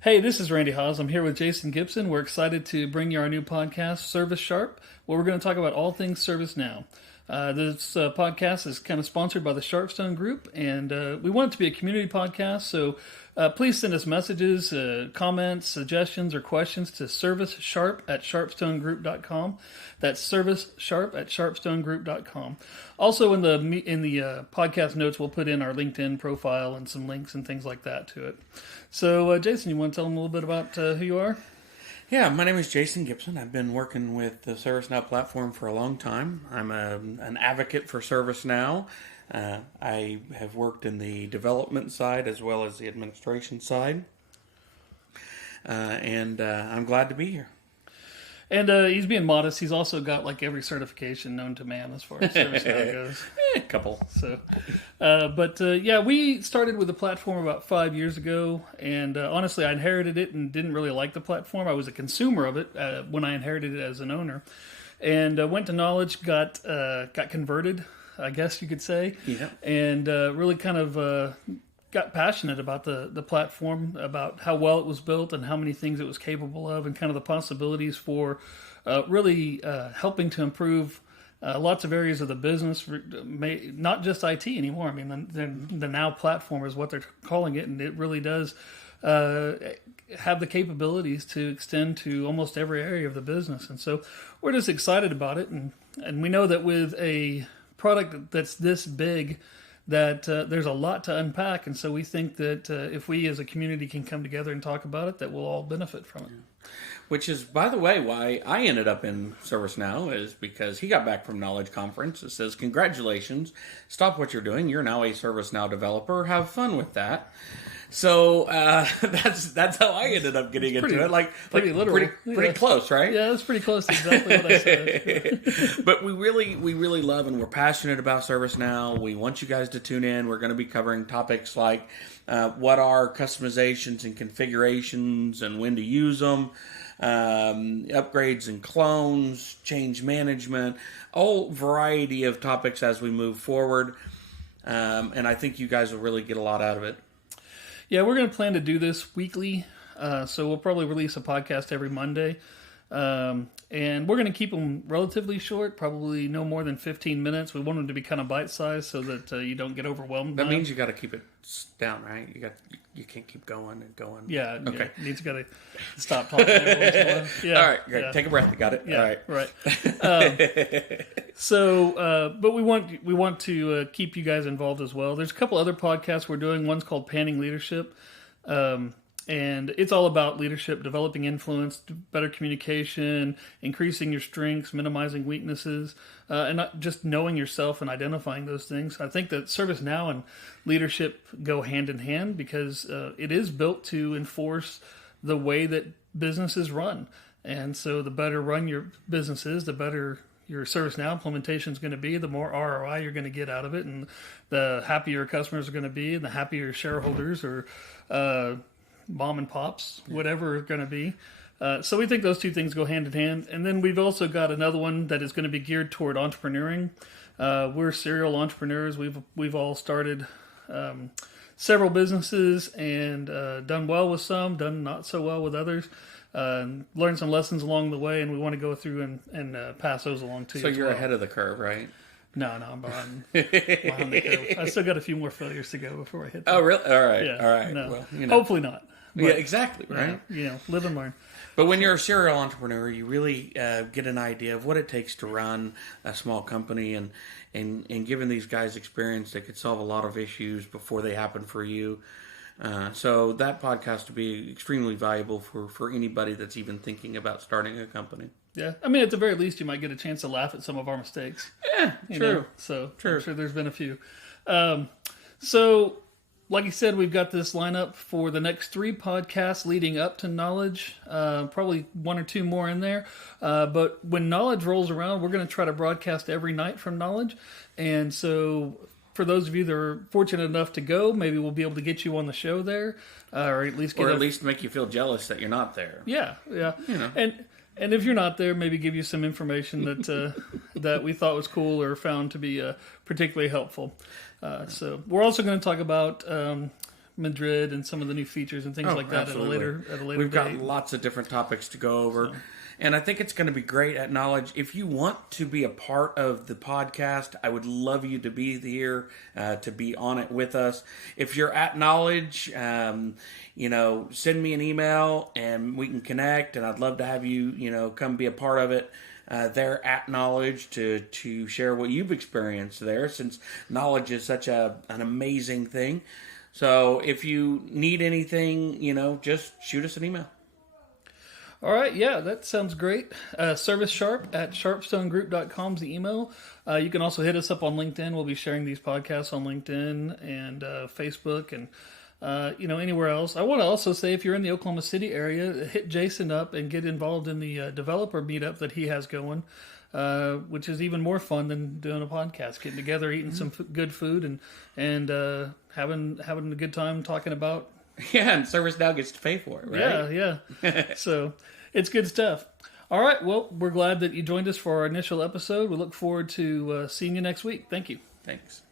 Hey, this is Randy Haas. I'm here with Jason Gibson. We're excited to bring you our new podcast, Service Sharp, where we're going to talk about all things ServiceNow. This podcast is kind of sponsored by the Sharpstone Group, and we want it to be a community podcast, so please send us messages, comments, suggestions, or questions to servicesharp@sharpstonegroup.com. That's servicesharp@sharpstonegroup.com. Also, in the podcast notes, we'll put in our LinkedIn profile and some links and things like that to it. So, Jason, you want to tell them a little bit about who you are? Yeah, my name is Jason Gibson. I've been working with the ServiceNow platform for a long time. I'm an advocate for ServiceNow. I have worked in the development side as well as the administration side. And I'm glad to be here. And he's being modest. He's also got like every certification known to man as far as ServiceNow goes. A couple. So, yeah, we started with the platform about 5 years ago, and honestly, I inherited it and didn't really like the platform. I was a consumer of it when I inherited it as an owner, and went to Knowledge, got converted, I guess you could say, Yeah. and really kind of got passionate about the platform, about how well it was built and how many things it was capable of, and kind of the possibilities for really helping to improve lots of areas of the business, not just IT anymore. I mean, the Now platform is what they're calling it, and it really does have the capabilities to extend to almost every area of the business. And so we're just excited about it, and we know that with a product that's this big, that there's a lot to unpack, and so we think that if we as a community can come together and talk about it, that we'll all benefit from it. Which is, by the way, why I ended up in ServiceNow, is because he got back from Knowledge Conference. It says, "Congratulations, stop what you're doing. You're now a ServiceNow developer. Have fun with that." So that's how I ended up getting into it. Pretty literal. Pretty close, right? Yeah, that's pretty close to exactly what I said. But we really love and we're passionate about ServiceNow. We want you guys to tune in. We're going to be covering topics like what are customizations and configurations and when to use them, upgrades and clones, change management, a whole variety of topics as we move forward. And I think you guys will really get a lot out of it. Yeah, we're going to plan to do this weekly, so we'll probably release a podcast every Monday. And we're going to keep them relatively short, probably no more than 15 minutes. We want them to be kind of bite-sized so that you don't get overwhelmed. That means you got to keep it down, right? You can't keep going and going. Yeah. Okay. Yeah, you got to stop talking every once in a while. Yeah. All right. Great. Yeah. Take a breath. You got it. Yeah. All right. Right. But we want to keep you guys involved as well. There's a couple other podcasts we're doing. One's called Panning Leadership. And it's all about leadership, developing influence, better communication, increasing your strengths, minimizing weaknesses, and not just knowing yourself and identifying those things. I think that ServiceNow and leadership go hand in hand because it is built to enforce the way that businesses run. And so the better run your business is, the better your ServiceNow implementation is going to be, the more ROI you're going to get out of it, and the happier customers are going to be, and the happier shareholders or mom and pops, whatever it's going to be. So we think those two things go hand in hand. And then we've also got another one that is going to be geared toward entrepreneuring. We're serial entrepreneurs. We've all started several businesses and done well with some, done not so well with others. Learned some lessons along the way, and we want to go through and pass those along to you. So you're ahead of the curve, right? No, I'm behind the curve. I still got a few more failures to go before I hit that. Oh, really? All right. Yeah, All right. no. Well, Hopefully not. But, yeah, exactly, right? Live and learn. But when you're a serial entrepreneur, you really get an idea of what it takes to run a small company, and given these guys experience, they could solve a lot of issues before they happen for you. So that podcast would be extremely valuable for anybody that's even thinking about starting a company. Yeah, I mean, at the very least, you might get a chance to laugh at some of our mistakes. Yeah, true. So true. I'm sure there's been a few. So, like I said, we've got this lineup for the next 3 podcasts leading up to Knowledge. Probably 1 or 2 more in there. But when Knowledge rolls around, we're going to try to broadcast every night from Knowledge. And so for those of you that are fortunate enough to go, maybe we'll be able to get you on the show there, or at least make you feel jealous that you're not there. Yeah. And if you're not there, maybe give you some information that that we thought was cool or found to be particularly helpful. So we're also going to talk about Madrid and some of the new features and things like that absolutely. at a later We've got date. lots of different topics to go over. And I think it's going to be great at Knowledge. If you want to be a part of the podcast, I would love you to be here, to be on it with us. If you're at Knowledge, send me an email and we can connect. And I'd love to have you, come be a part of it. There at Knowledge to share what you've experienced there, since Knowledge is such an amazing thing. So if you need anything, just shoot us an email. All right, yeah, that sounds great. ServiceSharp at sharpstonegroup.com is the email. You can also hit us up on LinkedIn. We'll be sharing these podcasts on LinkedIn and Facebook and anywhere else. I want to also say, if you're in the Oklahoma City area, hit Jason up and get involved in the developer meetup that he has going, which is even more fun than doing a podcast. Getting together, eating some good food, and having a good time talking about. Yeah, and ServiceNow gets to pay for it, right? Yeah. So it's good stuff. All right. Well, we're glad that you joined us for our initial episode. We look forward to seeing you next week. Thank you. Thanks.